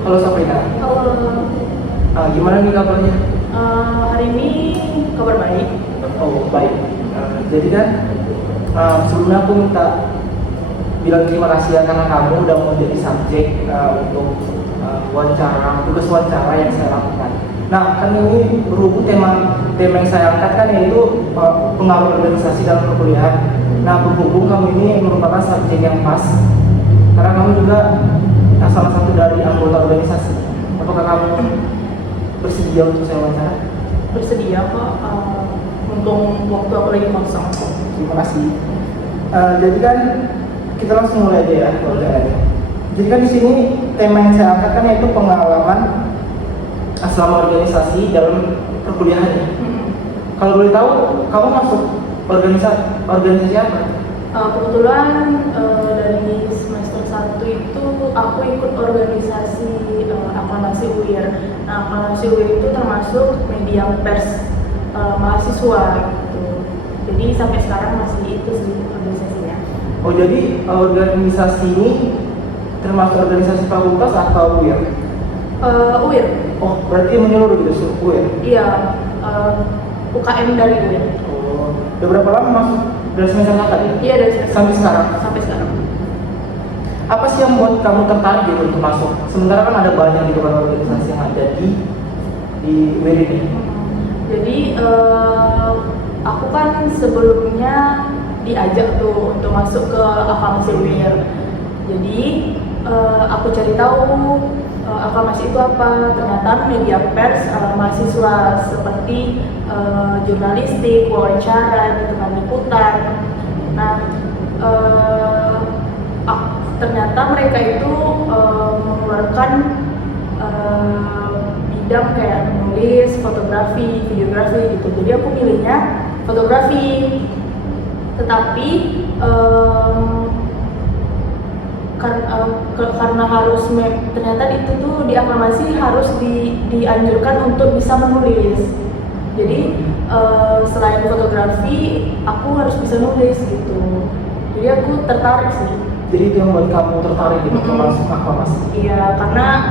Halo Sabrina. Halo. Gimana nih kabarnya? Hari ini kabar baik. Oh baik. Jadi kan sebelumnya aku minta bilang terima kasih ya karena kamu udah mau jadi subjek untuk tugas wawancara yang saya lakukan. Nah kan ini berhubung tema yang saya angkat kan yaitu pengaruh organisasi dalam perkuliahan. Nah berhubung kamu ini merupakan subjek yang pas karena kamu juga salah satu dari anggota organisasi. Apakah kamu bersedia untuk saya wawancara? Bersedia kok. Untung waktu aku lagi kosong. Terima kasih. Jadi kan kita langsung mulai aja ya wawancaranya. Jadi kan di sini tema yang saya angkat kan yaitu pengalaman selama organisasi dalam perkuliahan. Kalau boleh tahu, kamu masuk organisasi apa? Kebetulan dari semester 1 itu aku ikut organisasi aklamasi UIR. Nah, aklamasi UIR itu termasuk media pers mahasiswa gitu. Jadi sampai sekarang masih itu sih organisasinya. Oh jadi organisasi ini termasuk organisasi fakultas atau UIR? UIR. Oh berarti menyeluruh gitu UIR? Iya, UKM dari UIR. Oh, udah berapa lama masuk? Dari semester 1 ya? Iya dari semester sampai sekarang? Sampai sekarang. Apa sih yang membuat kamu tertarik gitu untuk masuk? Sementara kan ada banyak gitu kan organisasi yang ada di UIR ini. Jadi aku kan sebelumnya diajak tuh untuk masuk ke aklamasi UIR. Jadi aku cari tahu aklamasi itu apa. Ternyata media pers mahasiswa seperti jurnalistik, wawancara, gitu kan, liputan. Nah, ternyata mereka itu mengeluarkan bidang kayak menulis, fotografi, videografi gitu. Jadi aku pilihnya fotografi. Tetapi karena harus ternyata itu tuh di aklamasi harus dianjurkan untuk bisa menulis. Jadi selain fotografi, aku harus bisa nulis gitu. Jadi aku tertarik sih. Jadi itu yang membuat kamu tertarik gitu masuk aklamasi? Iya, karena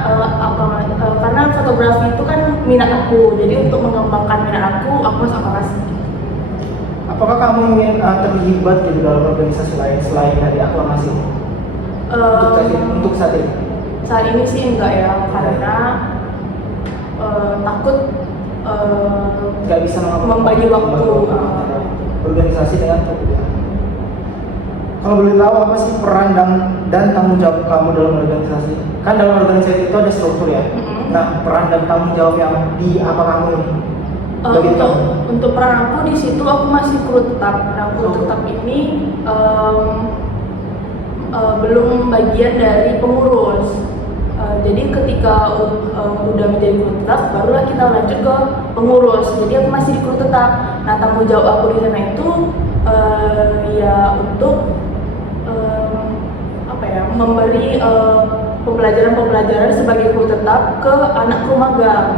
fotografi itu kan minat aku. Jadi untuk mengembangkan minat aku masuk aklamasi. Apakah kamu ingin terlibat gitu dalam organisasi lain selain dari aklamasi? Untuk saat ini? Saat ini sih enggak ya, karena takut nggak bisa membagi waktu organisasi dengan perkuliahan. Kalau boleh tahu apa sih peran dan tanggung jawab kamu dalam organisasi? Kan dalam organisasi itu ada struktur ya. Nah, peran dan tanggung jawab yang di apa kamu ini? Untuk peran aku di situ aku masih kru tetap. Nah, kru tetap ini belum bagian dari pengurus. Jadi ketika udah menjadi kru tetap, barulah kita lanjut ke pengurus. Jadi aku masih di kru tetap. Nah, tanggung jawab aku di sana itu ya untuk memberi pembelajaran sebagai kru tetap ke anak kru magang.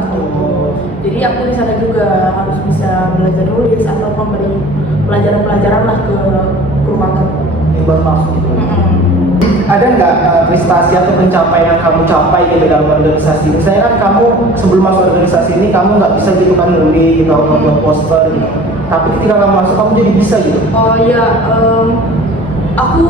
Jadi aku di sana juga harus bisa belajar nulis atau memberi pelajaran lah ke kru magang. Yang baru masuk gitu. Ada nggak prestasi atau pencapaian yang kamu capai gitu dalam organisasi? Misalnya kan kamu sebelum masuk organisasi ini kamu nggak bisa gitu kan nulis, gitu, membuat poster gitu. Tapi ketika kamu masuk kamu jadi bisa gitu. Oh iya, aku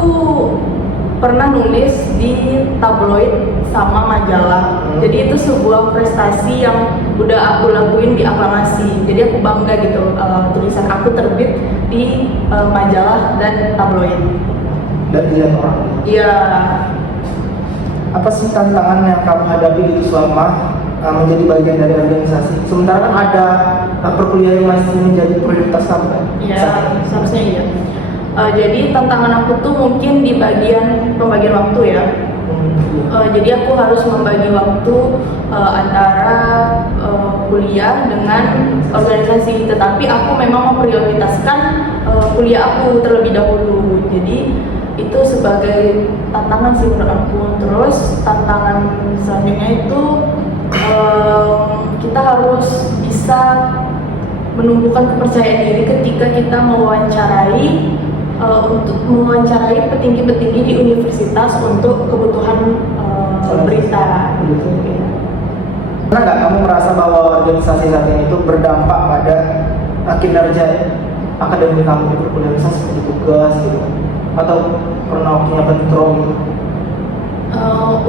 pernah nulis di tabloid sama majalah. Jadi itu sebuah prestasi yang udah aku lakuin di aklamasi. Jadi aku bangga gitu, tulisan aku terbit di majalah dan tabloid. Dan dilihat orang. Iya. Apa sih tantangan yang kamu hadapi gitu selama menjadi bagian dari organisasi? Sementara kan ada perkuliahan yang masih menjadi prioritas kamu kan? Iya, seharusnya iya. Jadi tantangan aku tuh mungkin di pembagian waktu ya. Jadi aku harus membagi waktu antara kuliah dengan organisasi. Tetapi aku memang memprioritaskan kuliah aku terlebih dahulu. Jadi itu sebagai tantangan sih menurut aku. Terus tantangan selanjutnya itu kita harus bisa menumbuhkan kepercayaan diri ketika kita untuk mewawancarai petinggi-petinggi di universitas untuk kebutuhan berita. Gitu. Pernah nggak kamu merasa bahwa organisasi saat ini itu berdampak pada kinerja akademik kamu di perkuliahan, misalnya seperti tugas gitu, atau pernah waktunya bentrok gitu?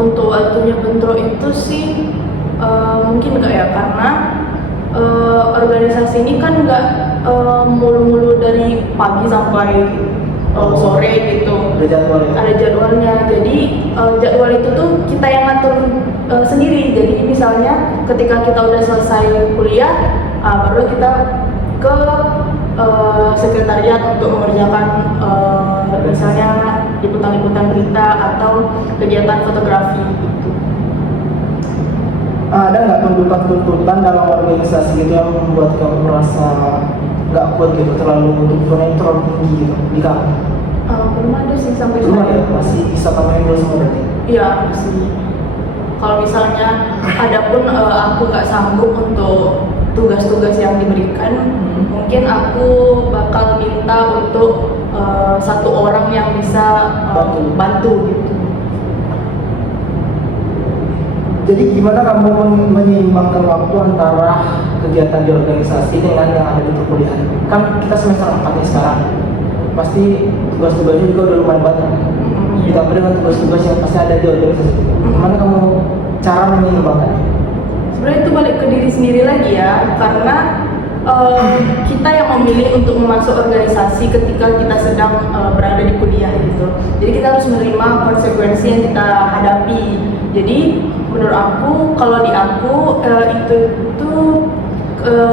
Untuk waktunya bentrok itu sih mungkin enggak ya, karena organisasi ini kan enggak mulu-mulu dari pagi sampai sore gitu. Ada jadwal ya? Ada jadwalnya. Jadi jadwal itu tuh kita yang ngatur sendiri. Jadi misalnya ketika kita udah selesai kuliah, baru kita ke sekretariat untuk mengerjakan misalnya liputan-liputan berita atau kegiatan fotografi gitu. Ada nggak tuntutan dalam organisasi gitu yang membuat kamu merasa nggak kuat gitu, terlalu tuntutannya terlalu tinggi gitu di kamu? Belum ada sih sampai Belum ada, sekarang. masih bisa kamu handle semua berarti? Iya masih. Kalau misalnya ada pun aku nggak sanggup untuk tugas-tugas yang diberikan, mungkin aku bakal minta untuk satu orang yang bisa bantu gitu. Jadi gimana kamu menyeimbangkan waktu antara kegiatan di organisasi dengan yang ada di perkuliahan? Kan kita semester 4 nih sekarang, pasti tugas-tugasnya juga udah lumayan banyak. Ditambah dengan tugas-tugas yang pasti ada di organisasi. Gimana kamu cara menyeimbangkan? Sebenarnya itu balik ke diri sendiri lagi ya, karena kita yang memilih untuk masuk organisasi ketika kita sedang berada di kuliah gitu. Jadi kita harus menerima konsekuensi yang kita hadapi. Jadi menurut aku, kalau di aku itu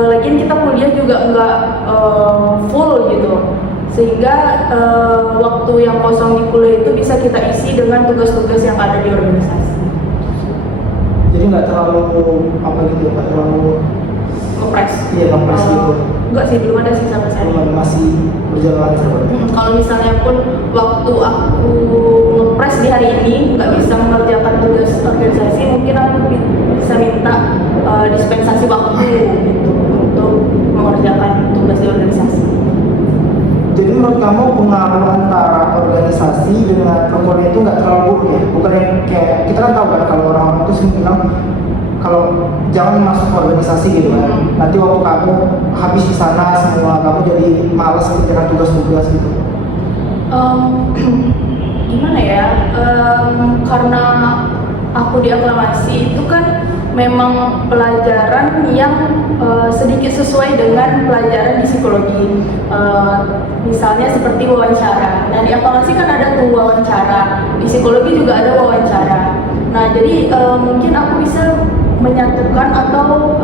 lagian kita kuliah juga nggak full gitu, sehingga waktu yang kosong di kuliah itu bisa kita isi dengan tugas-tugas yang ada di organisasi. Jadi nggak terlalu apa gitu, nggak terlalu Ngepres. iya ngepres gitu. Enggak sih, belum ada sih sampai sekarang. Belum, masih berjalan seperti itu. Kalau misalnya pun waktu aku ngepres di hari ini nggak bisa mengerjakan tugas organisasi, mungkin aku bisa minta dispensasi waktu gitu untuk mengerjakan tugas di organisasi. Jadi menurut kamu pengaruh antara organisasi dengan perkuliahan itu nggak terlalu buruk ya? Bukan yang kayak kita kan tahu kan kalau orang-orang itu sering bilang kalau jangan masuk ke organisasi gitu kan, nanti waktu kamu habis di sana semua kamu jadi malas ketika tugas-tugas gitu. Gimana ya? Karena aku di aklamasi itu kan memang pelajaran yang sedikit sesuai dengan pelajaran di psikologi. Misalnya seperti wawancara. Nah di aklamasi kan ada tuh wawancara, di psikologi juga ada wawancara. Nah jadi mungkin aku bisa menyatukan atau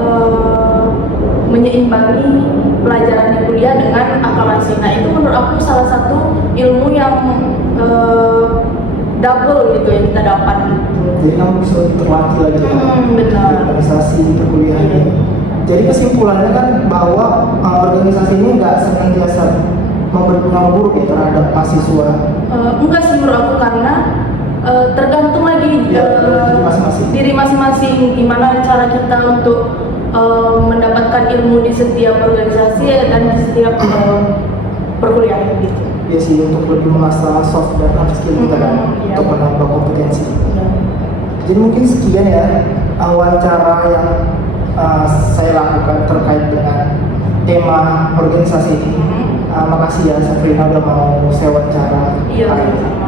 menyeimbangi pelajaran di kuliah dengan aklamasi. Nah itu menurut aku salah satu ilmu yang double gitu yang kita dapat. Jadi kamu bisa terlatih lagi benar. Organisasi perkuliahan ini. Jadi kesimpulannya kan bahwa organisasi ini nggak senantiasa berpengaruh buruk ya terhadap mahasiswa. Enggak sih menurut aku, karena tergantung lagi diri masing-masing gimana cara kita untuk mendapatkan ilmu di setiap organisasi dan di setiap perkuliahan gitu. Ya sih, untuk lebih mengasah soft dan hard skill kita kan, Iya. untuk menambah kompetensi. Iya. Jadi mungkin sekian ya wawancara yang saya lakukan terkait dengan tema organisasi ini. Makasih ya Safrina udah mau saya wawancara. Iya, sama.